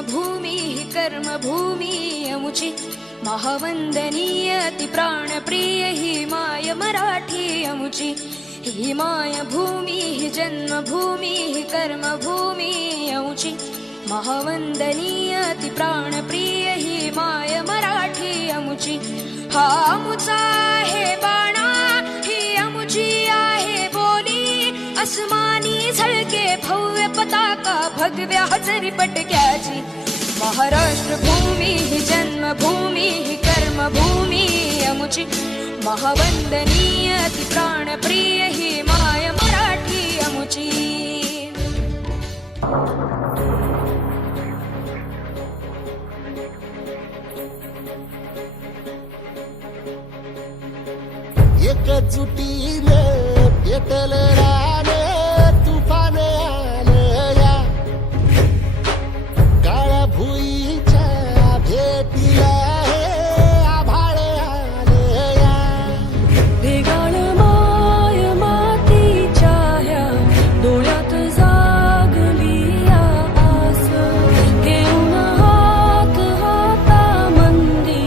जन्मभूमी कर्मभूमी अमुची महावंदनीय अति प्राणप्रिय ही माय मराठी अमुची ही माय भूमी ही जन्मभूमी ही कर्मभूमी अमुची महावंदनीय अति प्राणप्रिय ही माय मराठी अमुची हा अमुचा आहे बाणा ही अमुची आहे बोली अस्मानी झळके भव्य पताका भगव्या हजरी पटक्याची महाराष्ट्र भूमी ही जन्मभूमी ही कर्मभूमी अमुची महावंदनीय अति प्राणप्रिय ही माय मराठी अमुची एकजुटीने पेटले राने तुफान आलं या काळ्या भुईच्या भेटीला हे आभाळ आलं या भेगाळ माय मातीच्या ह्या डोळ्यात जागली या आस घेऊन हात हातामंदी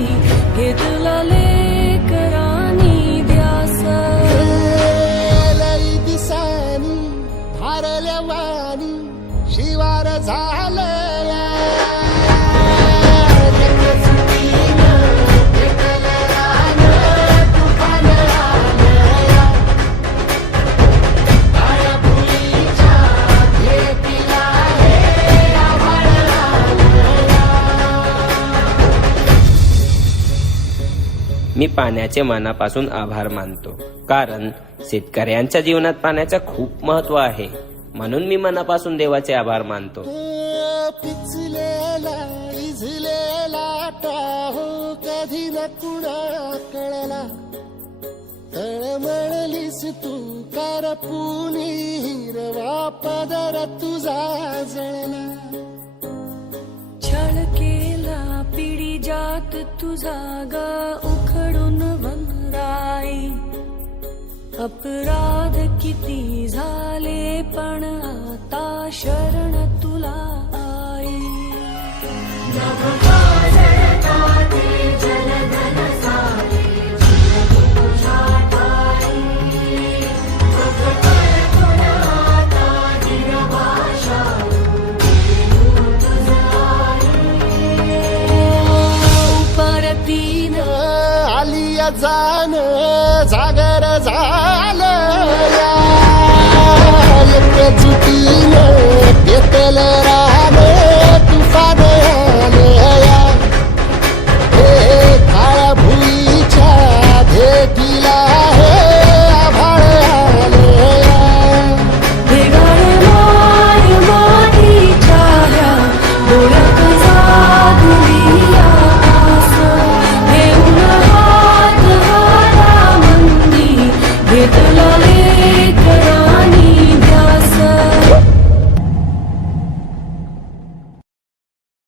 घेतला लेकरांनी ध्यास लई दिसानी भारल्या वाणी शिवार झालं या एकजुटीने पेटले राने तुफान आलं या काळ्या भुईच्या भेटीला हे आभाळ आलं या मी पाण्याचे मनापासून आभार मानतो, कारण शेतकऱ्यांच्या जीवनात पाण्याचं खूप महत्व आहे. म्हणून मी मनापासून देवाचे आभार मानतो. पिचलेला इझलेला टाहो कधी न कुणा कळला तळमळलीस तू करपुनी हिरवा पदर तुझा जळला छळ केला पिढी जात तुझा ग उखडून वनराई अपराध किती झाले पण आता शरण तुला आई परतीन आलिया जान जागर झालं या एकजुटीने पेटले राने